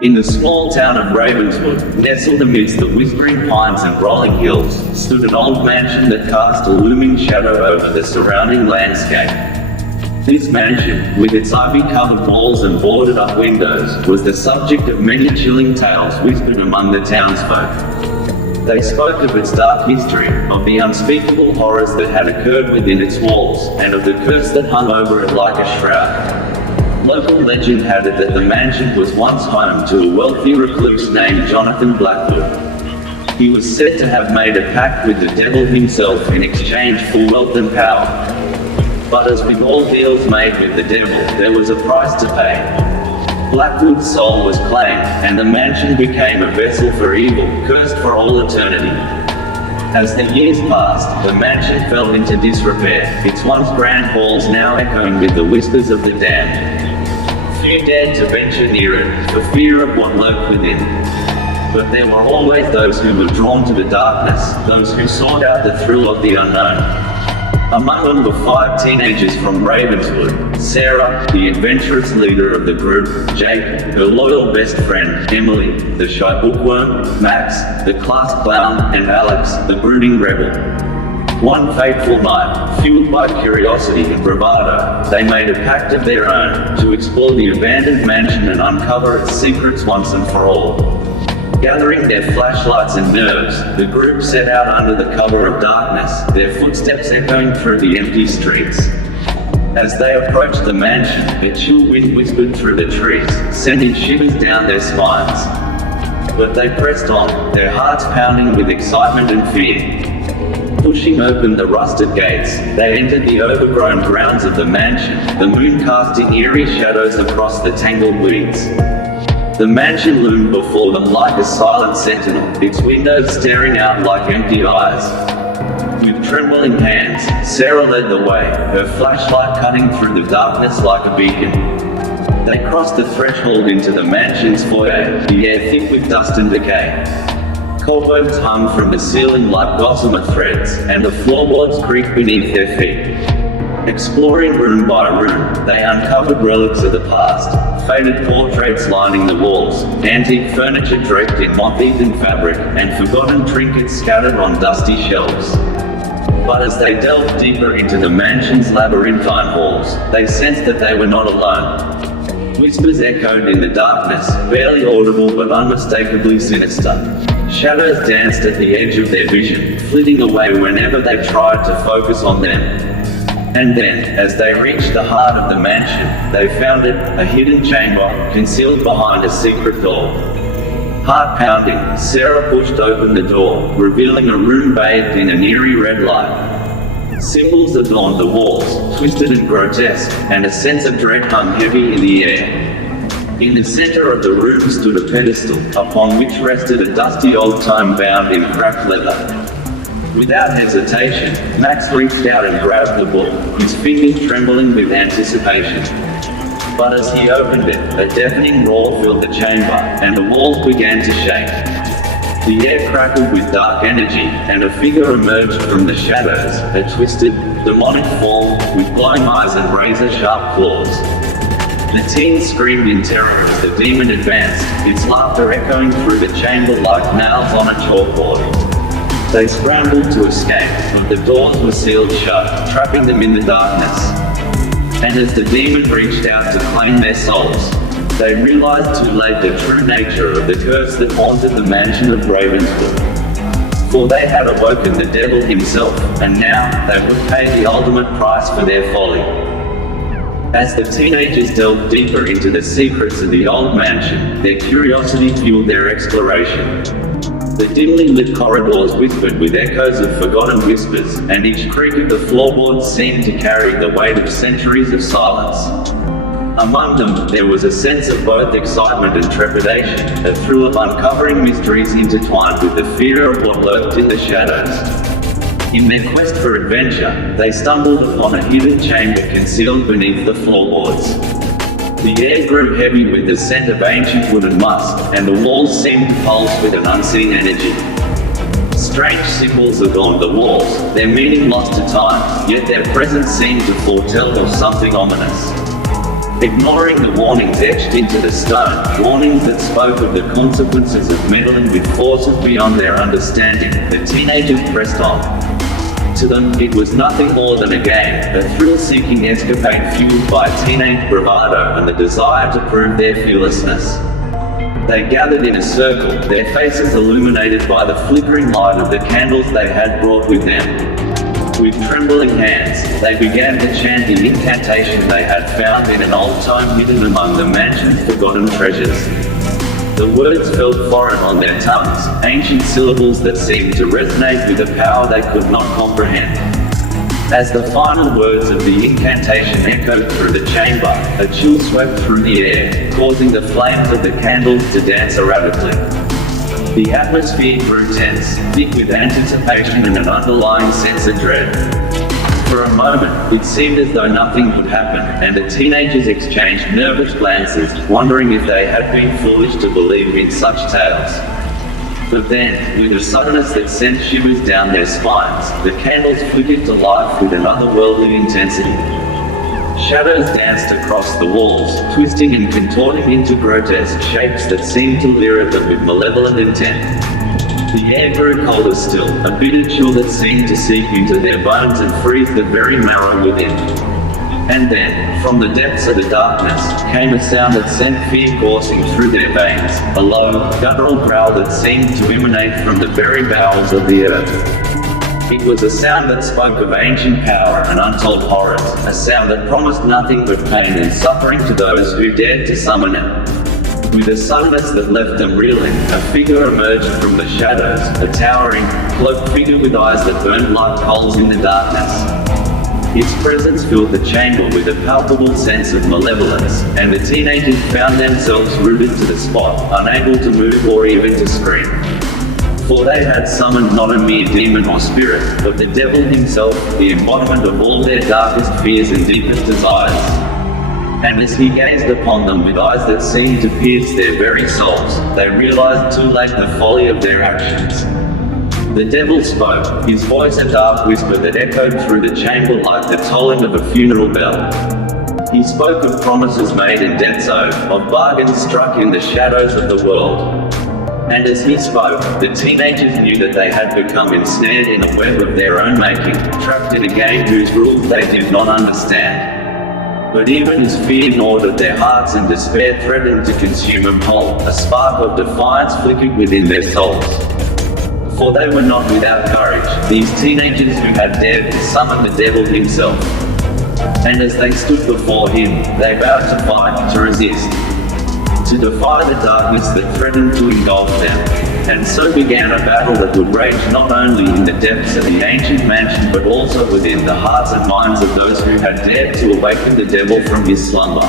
In the small town of Ravenswood, nestled amidst the whispering pines and rolling hills, stood an old mansion that cast a looming shadow over the surrounding landscape. This mansion, with its ivy-covered walls and boarded-up windows, was the subject of many chilling tales whispered among the townsfolk. They spoke of its dark history, of the unspeakable horrors that had occurred within its walls, and of the curse that hung over it like a shroud. Local legend had it that the mansion was once home to a wealthy recluse named Jonathan Blackwood. He was said to have made a pact with the devil himself in exchange for wealth and power. But as with all deals made with the devil, there was a price to pay. Blackwood's soul was claimed, and the mansion became a vessel for evil, cursed for all eternity. As the years passed, the mansion fell into disrepair, its once grand halls now echoing with the whispers of the damned. Few dared to venture near it, for fear of what lurked within. But there were always those who were drawn to the darkness, those who sought out the thrill of the unknown. Among them were 5 teenagers from Ravenswood: Sarah, the adventurous leader of the group; Jake, her loyal best friend; Emily, the shy bookworm; Max, the class clown; and Alex, the brooding rebel. One fateful night, fueled by curiosity and bravado, they made a pact of their own, to explore the abandoned mansion and uncover its secrets once and for all. Gathering their flashlights and nerves, the group set out under the cover of darkness, their footsteps echoing through the empty streets. As they approached the mansion, a chill wind whispered through the trees, sending shivers down their spines. But they pressed on, their hearts pounding with excitement and fear. Pushing open the rusted gates, they entered the overgrown grounds of the mansion, the moon casting eerie shadows across the tangled weeds. The mansion loomed before them like a silent sentinel, its windows staring out like empty eyes. With trembling hands, Sarah led the way, her flashlight cutting through the darkness like a beacon. They crossed the threshold into the mansion's foyer, the air thick with dust and decay. Cobwebs hung from the ceiling like gossamer threads, and the floorboards creaked beneath their feet. Exploring room by room, they uncovered relics of the past, faded portraits lining the walls, antique furniture draped in moth-eaten fabric, and forgotten trinkets scattered on dusty shelves. But as they delved deeper into the mansion's labyrinthine halls, they sensed that they were not alone. Whispers echoed in the darkness, barely audible but unmistakably sinister. Shadows danced at the edge of their vision, flitting away whenever they tried to focus on them. And then, as they reached the heart of the mansion, they found it, a hidden chamber, concealed behind a secret door. Heart pounding, Sarah pushed open the door, revealing a room bathed in an eerie red light. Symbols adorned the walls, twisted and grotesque, and a sense of dread hung heavy in the air. In the center of the room stood a pedestal, upon which rested a dusty old tome bound in cracked leather. Without hesitation, Max reached out and grabbed the book, his fingers trembling with anticipation. But as he opened it, a deafening roar filled the chamber, and the walls began to shake. The air crackled with dark energy, and a figure emerged from the shadows, a twisted, demonic form, with glowing eyes and razor-sharp claws. The teen screamed in terror as the demon advanced, its laughter echoing through the chamber like nails on a chalkboard. They scrambled to escape, but the doors were sealed shut, trapping them in the darkness. And as the demon reached out to claim their souls, they realized too late the true nature of the curse that haunted the mansion of Ravenswood. For they had awoken the devil himself, and now they would pay the ultimate price for their folly. As the teenagers delved deeper into the secrets of the old mansion, their curiosity fueled their exploration. The dimly lit corridors whispered with echoes of forgotten whispers, and each creak of the floorboards seemed to carry the weight of centuries of silence. Among them, there was a sense of both excitement and trepidation, a thrill of uncovering mysteries intertwined with the fear of what lurked in the shadows. In their quest for adventure, they stumbled upon a hidden chamber concealed beneath the floorboards. The air grew heavy with the scent of ancient wood and musk, and the walls seemed to pulse with an unseen energy. Strange symbols adorned the walls, their meaning lost to time, yet their presence seemed to foretell of something ominous. ignoring the warnings etched into the stone, warnings that spoke of the consequences of meddling with forces beyond their understanding. The teenagers pressed on. To them, it was nothing more than a game, a thrill-seeking escapade fueled by teenage bravado and the desire to prove their fearlessness. They gathered in a circle, their faces illuminated by the flickering light of the candles they had brought with them. With trembling hands, they began to chant the incantation they had found in an old tome hidden among the mansion's forgotten treasures. The words felt foreign on their tongues, ancient syllables that seemed to resonate with a power they could not comprehend. As the final words of the incantation echoed through the chamber, a chill swept through the air, causing the flames of the candles to dance erratically. The atmosphere grew tense, thick with anticipation and an underlying sense of dread. For a moment, it seemed as though nothing would happen, and the teenagers exchanged nervous glances, wondering if they had been foolish to believe in such tales. But then, with a suddenness that sent shivers down their spines, the candles flickered to life with an otherworldly intensity. Shadows danced across the walls, twisting and contorting into grotesque shapes that seemed to leer at them with malevolent intent. The air grew colder still, a bitter chill that seemed to seep into their bones and freeze the very marrow within. And then, from the depths of the darkness, came a sound that sent fear coursing through their veins, a low, guttural growl that seemed to emanate from the very bowels of the earth. It was a sound that spoke of ancient power and untold horrors, a sound that promised nothing but pain and suffering to those who dared to summon it. With a suddenness that left them reeling, a figure emerged from the shadows, a towering, cloaked figure with eyes that burned like coals in the darkness. Its presence filled the chamber with a palpable sense of malevolence, and the teenagers found themselves rooted to the spot, unable to move or even to scream. For they had summoned not a mere demon or spirit, but the devil himself, the embodiment of all their darkest fears and deepest desires. And as he gazed upon them with eyes that seemed to pierce their very souls, they realized too late the folly of their actions. The devil spoke, his voice a dark whisper that echoed through the chamber like the tolling of a funeral bell. He spoke of promises made in death's oath, of bargains struck in the shadows of the world. And as he spoke, the teenagers knew that they had become ensnared in a web of their own making, trapped in a game whose rules they did not understand. But even as fear gnawed at their hearts and despair threatened to consume them whole, a spark of defiance flickered within their souls. For they were not without courage, these teenagers who had dared to summon the devil himself. And as they stood before him, they vowed to fight, to resist, to defy the darkness that threatened to engulf them. And so began a battle that would rage not only in the depths of the ancient mansion but also within the hearts and minds of those who had dared to awaken the devil from his slumber.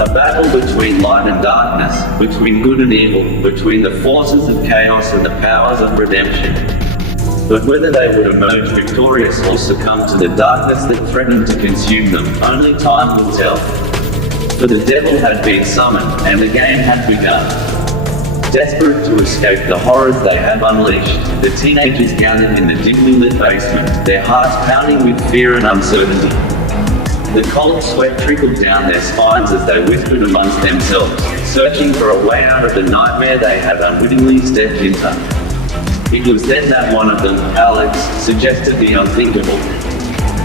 A battle between light and darkness, between good and evil, between the forces of chaos and the powers of redemption. But whether they would emerge victorious or succumb to the darkness that threatened to consume them, only time will tell. For the devil had been summoned, and the game had begun. Desperate to escape the horrors they had unleashed, the teenagers gathered in the dimly lit basement, their hearts pounding with fear and uncertainty. The cold sweat trickled down their spines as they whispered amongst themselves, searching for a way out of the nightmare they had unwittingly stepped into. It was then that one of them, Alex, suggested the unthinkable.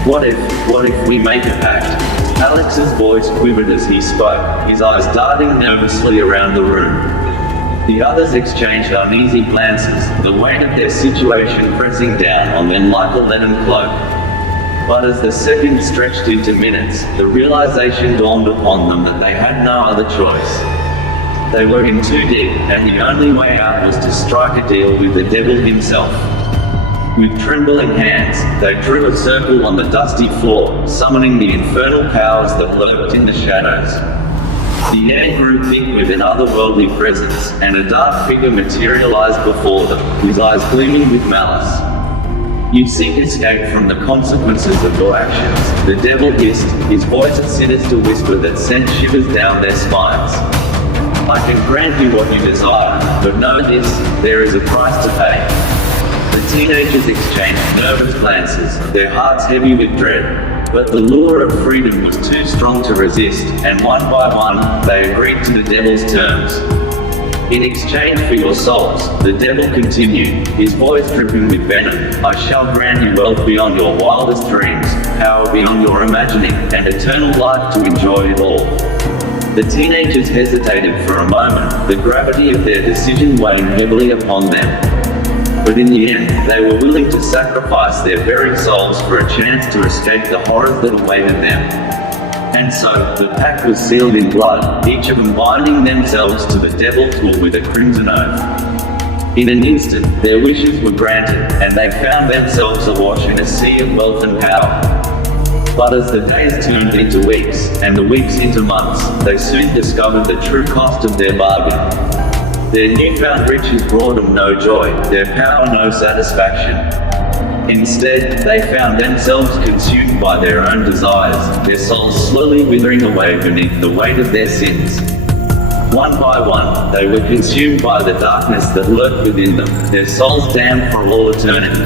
What if we make a pact? Alex's voice quivered as he spoke, his eyes darting nervously around the room. The others exchanged uneasy glances, the weight of their situation pressing down on them like a leaden cloak. But as the seconds stretched into minutes, the realization dawned upon them that they had no other choice. They were in too deep, and the only way out was to strike a deal with the devil himself. With trembling hands, they drew a circle on the dusty floor, summoning the infernal powers that lurked in the shadows. The air grew thick with an otherworldly presence, and a dark figure materialized before them, his eyes gleaming with malice. You seek escape from the consequences of your actions, the devil hissed, his voice a sinister whisper that sent shivers down their spines. I can grant you what you desire, but know this, there is a price to pay. The teenagers exchanged nervous glances, their hearts heavy with dread. But the lure of freedom was too strong to resist, and one by one, they agreed to the devil's terms. In exchange for your souls, the devil continued, his voice dripping with venom, I shall grant you wealth beyond your wildest dreams, power beyond your imagining, and eternal life to enjoy it all. The teenagers hesitated for a moment, the gravity of their decision weighing heavily upon them. But in the end, they were willing to sacrifice their very souls for a chance to escape the horrors that awaited them. And so, the pact was sealed in blood, each of them binding themselves to the devil's will with a crimson oath. In an instant, their wishes were granted, and they found themselves awash in a sea of wealth and power. But as the days turned into weeks, and the weeks into months, they soon discovered the true cost of their bargain. Their newfound riches brought them no joy, their power no satisfaction. Instead, they found themselves consumed by their own desires, their souls slowly withering away beneath the weight of their sins. One by one, they were consumed by the darkness that lurked within them, their souls damned for all eternity.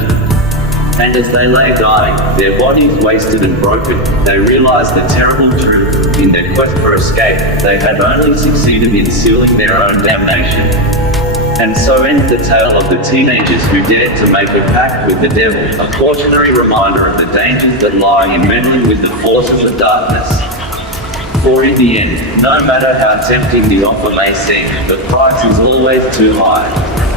And as they lay dying, their bodies wasted and broken, they realized the terrible truth. In their quest for escape, they had only succeeded in sealing their own damnation. And so ends the tale of the teenagers who dared to make a pact with the devil, a cautionary reminder of the dangers that lie in meddling with the forces of darkness. For in the end, no matter how tempting the offer may seem, the price is always too high.